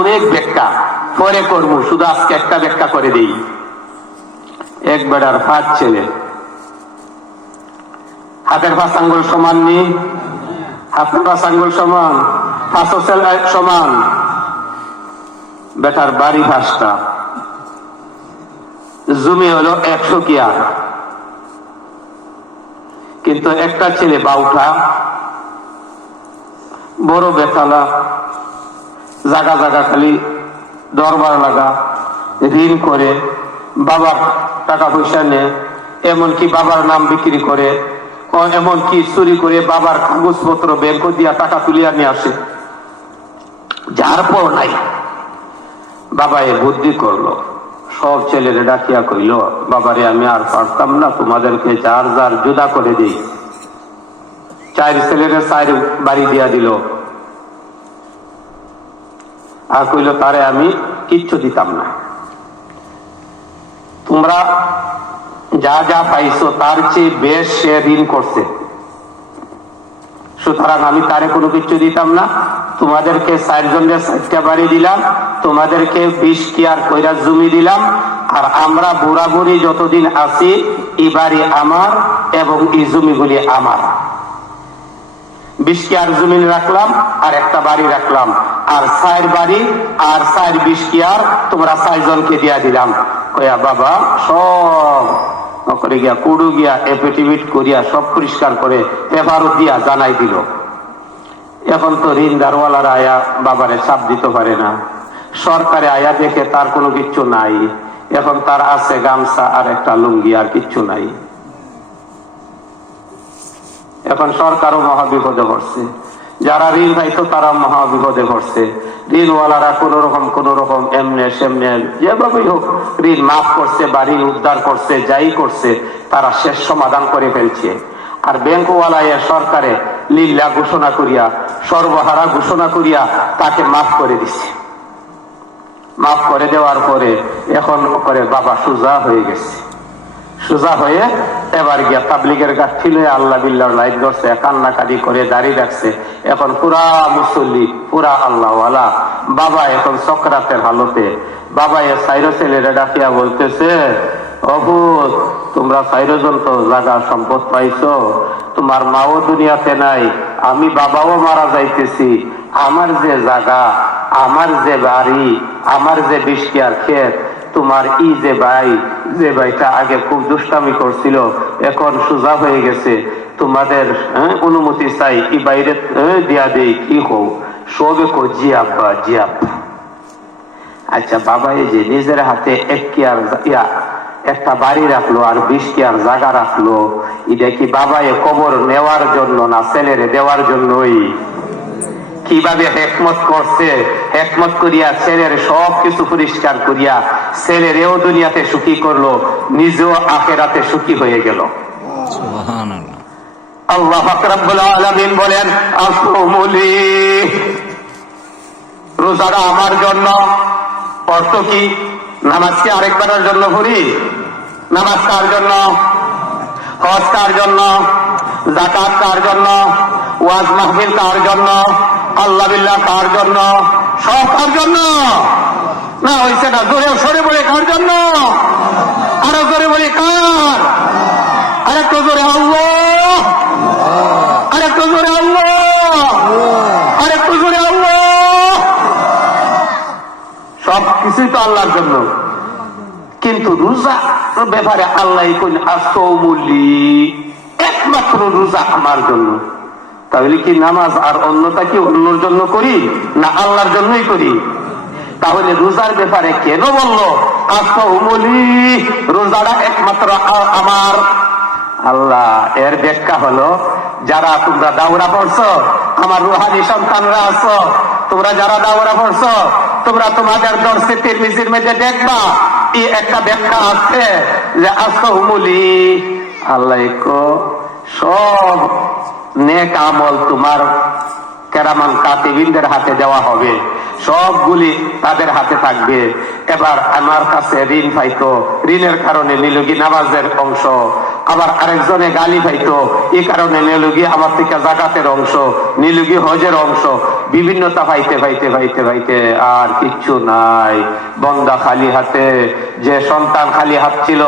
অনেক ব্যাখ্যা পরে করবো, শুধু আজকে একটা ব্যাখ্যা করে দিই। এক বেড়ার 5 ছেলে, হাতের 5 আঙ্গুল সমান নি, হাতের 5 আঙ্গুল সমান, 5 ছেলে সমান। বেটার বাড়ি 5টা, জমি হলো 100 কিয়ার, কিন্তু একটা ছেলে বাউঠা, বড় বেতালা, জাগা জাগা খালি দরবার লাগা, ঋণ করে, বাবার টাকা পয়সা নেয়, এমনকি বাবার নাম বিক্রি করে, এমনকি চুরি করে বাবার কাগজপত্র ব্যাংক দিয়া টাকা তুলিয়া নিয়ে আসে। যার পর নাই, বাবা এ বুদ্ধি করলো, সব ছেলেরে ডাকিয়া কইল, বাবারে আমি আর পারতাম না, তোমাদেরকে যার যার জুদা করে দিই। 4 ছেলেরে 4 বাড়ি দিয়া দিল, আর কইল তারে আমি কিচ্ছু দিতাম না, তোমরা যা যা পাইছো তার চেয়ে বেশ সে ঋণ করছে, সুতরাং আমি তারে কোনো কিছু দিতাম না। তোমাদেরকে 4 জনের 4টা বাড়ি দিলাম, তোমাদেরকে 20 কিয়ার কইরা জমি দিলাম, আর আমরা বুড়া বুড়ি যতদিন আছি এই বাড়ি আমার এবং এই জমিগুলি আমার। 20 কিয়ার জমি রাখলাম আর একটা বাড়ি রাখলাম, আর 4 বাড়ি আর 4 20 কিয়ার তোমরা 4 জনকে দিয়া দিলাম। কয়া বাবা সব করে গিয়া কুড়ু গিয়া এফিডেভিট করিয়া সব পরিষ্কার করে পেপারও দিয়া জানাই দিল। এখন তো ঋণদারওয়ালারা আয়া বাবারে চাপ দিতে পারে না, সরকারে আয়া দেখে তার কোনো কিচ্ছু নাই, এখন তার আছে গামছা আর একটা লুঙ্গি, আর কিচ্ছু নাই। এখন সরকারও মহাবিপদে পড়ছে, যারা ঋণ পাইতো তারা মহাবিপদে পড়ছে। ঋণওয়ালারা কোন রকম এমনে সেমনে যেভাবেই হোক ঋণ মাফ করছে বা ঋণ উদ্ধার করছে, যাই করছে তারা শেষ সমাধান করে ফেলছে। আর ব্যাংকওয়ালা সরকারে লিল্লা ঘোষণা করিয়া, সর্বহারা ঘোষণা করিয়া তাকে মাফ করে দিছে। মাফ করে দেওয়ার পরে এখন করে বাবা সোজা হয়ে গেছে, সোজা হয়ে এবার গিয়া তাবলিগের গাঠি লয়ে আল্লাহ বিল্লাহ লাইট ধরছে, কান্নাকাটি করে দাঁড়িয়ে রাখছে। এখন পুরা মুসল্লি, পুরা আল্লাহওয়ালা। বাবা এখন চক্রাতের হালতে, বাবা এ 4 ছেলেরা ডাকিয়া বলতেছে, অভূত তোমরা 4 জন তো জায়গা সম্পদ পাইছো, তোমার মাও দুনিয়াতে নাই, আমি বাবাও মারা যাইতেছি, আমার যে জায়গা, আমার যে বাড়ি, আমার যে 20 কিয়ার ক্ষেত, তোমার ই যে ভাই, যে ভাইটা আগে খুব দুষ্টামি করছিল এখন সোজা হয়ে গেছে, তোমাদের অনুমতি চাই, কি বাইরে দিয়া দেই, কি হোক? সবে কো জি আব্বা, জি আব্বা। আচ্ছা বাবা এই যে নিজের হাতে 1 কিয়ার একটা বাড়ি রাখলো আর 20 কিয়ার জায়গা রাখলো, এটা কি বাবা এ কবর নেওয়ার জন্য না ছেলেরে দেওয়ার জন্যই? কিভাবে হেকমত করছে, হেকমত করিয়া ছেলের সব কিছু পরিষ্কার করিয়া ছেলেরেও দুনিয়াতে সুখী করলো, নিজেও আখেরাতে সুখী হয়ে গেল। সুবহানাল্লাহ। আল্লাহ পাক রব্বুল আলামিন বলেন, আসুমুলি, রোজাটা আমার জন্য। অর্থ কি? নামাজকে আরেকবারের জন্য পড়ি? নামাজ কার জন্য? হজ কার জন্য? যাকাত কার জন্য? ওয়াজ মাহফিল কার জন্য? আল্লাহ বিল্লাহ কার জন্য? সব কার জন্য? না হইছে না, জোরে সরে বলে কার জন্য? আরো জোরে বলে কার? আরেকটু জোরে আল্লাহ, আরেকটু জোরে আল্লাহ, আরেকটু জোরে আল্লাহ। সব কিছুই তো আল্লাহর জন্য, কিন্তু রোজা ব্যাপারে আল্লাহ কোন আসৌমুলি, একমাত্র রোজা আমার জন্য। তাহলে কি নামাজ আর অন্যটা কি অন্যর জন্য করি না আল্লাহর জন্যই করি? তাহলে রোজার ব্যাপারে কেন বললো আসৌমুলি, রোজাটা একমাত্র আমার? আল্লাহ এর ব্যাখ্যা হলো, যারা তোমরা দাওরা পড়ছো, আমার রুহানি সন্তানরা আছো, তোমরা যারা দাওরা পড়ছো, তোমরা তোমাদের দর্শে তিরমিজির মধ্যে দেখবা এই একটা ব্যাখ্যা আছে যে আসৌমুলি, আল্লাহ সব নেক আমল তোমার কেরামান কাতিবিনদের হাতে দেওয়া হবে, সবগুলি তাদের হাতে থাকবে। এবার আমার কাছে ঋণ পাইতো, ঋণের কারণে নিলুগি নামাজের অংশ, আবার আরেকজনে গালি পাইতো, এই কারণে নিলুগি আমার থেকে জাকাতের অংশ, নিলুগি হজের অংশ। বিভিন্নতা পাইতে পাইতে পাইতে পাইতে আর কিচ্ছু নাই। বন্দা খালি হাতে, যে সন্তান খালি হাত ছিল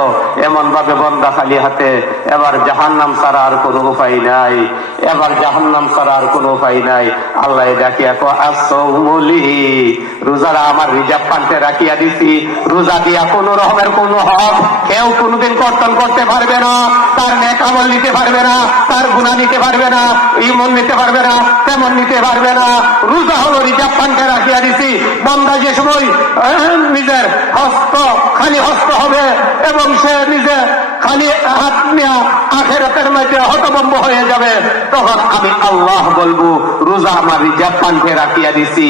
এমন ভাবে বন্দা খালি হাতে। এবার জাহান্নাম ছাড়া আর কোনো উপায় নাই, এবার জাহান্নাম ছাড়া আর কোনো উপায় নাই। আল্লাহ ডাকিয়া কো আসৌমুলি, রোজারা আমার রিজার্ভ পান্তে রাখিয়া দিছি। রোজা দিয়া কোন রকমের কোন হক কেউ কোনদিন কর্তন করতে পারবে না, তার নেক আমল নিতে পারবে না, তার গুনাহ নিতে পারবে না, ঈমান নিতে পারবে না, তেমন নিতে পারবে না। রোজা হলো রিজার্ভ পান্তে রাখিয়া দিছি। বান্দা যে সময় নিজের হস্ত খালি হস্ত হবে এবং সে নিজে খালি হাত নিয়ে আখিরাতের মধ্যে হতভম্ব হয়ে যাবে, তখন আমি আল্লাহ বলবো রোজা আমার রিজার্ভ পান্তে রাখিয়া দিছি,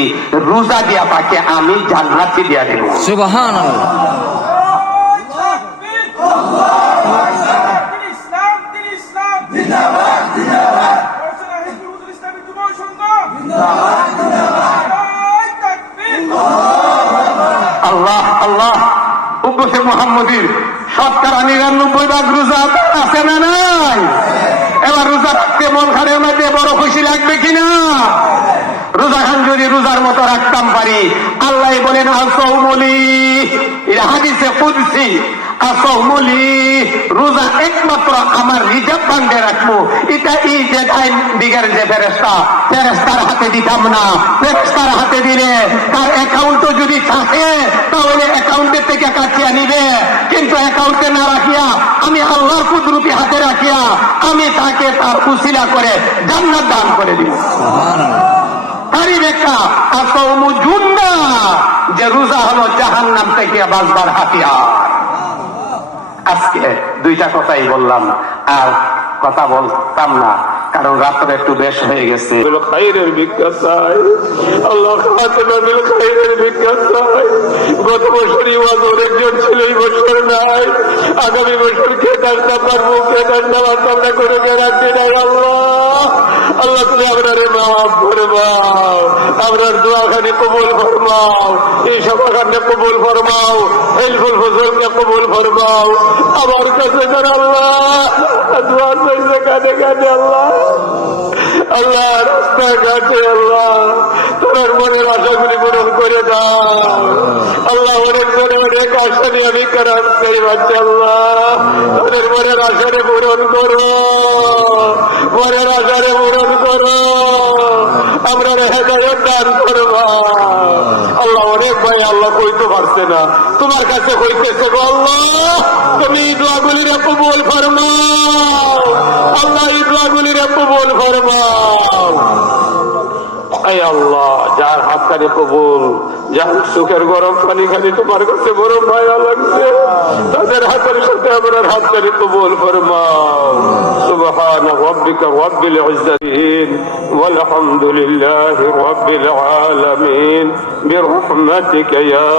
রোজা দিয়া তাকে আমি জান্নাতি দিয়া দেব। সুবহানাল্লাহ। আল্লাহ আল্লাহ। উম্মতে মুহাম্মদীর 99% রোজা আছে না নাই? এবার রোজা রাখতে মন খানের মধ্যে বড় খুশি লাগবে কিনা? রোজা খান যদি রোজার মতো রাখতাম পারি, আল্লাহ বলেন আসৌমুলি, এটা হাদিসে কুদসি, আসৌমুলি, রোজা একমাত্র আমার রিজার্ভ বান্ধে রাখবো। এটা এই যে দিকের যে ফেরেশতা, ফেরেশতার হাতে দিতাম না। ফেরেশতার হাতে দিলে তার অ্যাকাউন্টও যদি থাকে তাহলে অ্যাকাউন্টের থেকে কাটিয়ে নিবে, কিন্তু অ্যাকাউন্টে না রাখিয়া আমি আল্লাহর কুদরতি হাতে রাখিয়া আমি তাকে তার উসিলা করে জান্নাত দান করে দিব। তারই ব্যাখ্যা আসৌমু জুন্না, যে রোজা হলো জাহান্নাম থেকে বাঁচবার হাতিয়ার। আজকে দুইটা কথাই বললাম, আর কথা বলতাম না, কারণ রাত্রে একটু বেশ হয়ে গেছে। খাইরের ভিক্ষা চাই আল্লাহ, খাতেমানিল খাইরের ভিক্ষা চাই। গত বছরই ওয়াজ অনেকজন ছিল, এই বছর নাই। আগামী বছর খেতারটা পারবো, খেতারটা বার্তা করে বেড়াচ্ছি নাই। আল্লাহ আল্লাহ তুমি আপনারে মাফ ফরমাও, আপনার দোয়াখানে কবুল ফরমাও, এই সভাখানে কবুল ফরমাও, হেলফুল ফজলকে কবুল ফরমাও। আমার কাছে আল্লাহ দোয়া চাইছে কাঁদে কাঁদে। আল্লাহ আল্লাহ রাস্তাঘাটে আল্লাহ তোমার মনের আশাগুলি পূরণ করে দাও। আল্লাহ অনেক করে অনেক আশা নিয়ে আমি কারাম করি পাচ্ছি। আল্লাহ তাদের মনের আশারে পূরণ করো, মনের আশারে পূরণ করো, আমরা হেদায়েত দান করবা। আল্লাহ অনেক ভাই আল্লাহ কইতে পারছে না, তোমার কাছে কইতেছে গো আল্লাহ তুমি দোয়াগুলির কবুল ফরমাও। আল্লাহ এই দোয়াগুলির কবুল ফরমাও। এই আল্লাহ যার হাত খানি কবুল, যার সুখের গরম পানি খানি তোমার কাছে গরম ভাইয়া লাগছে, তাদের হাতের সাথে আপনার হাত খানি কবুল ফরমাও। সুবহান রাব্বিকা রাব্বিল ইজ্জাতিন ওয়াল হামদুলিল্লাহি রাব্বিল আলামিন বিরহমাতিকা ইয়া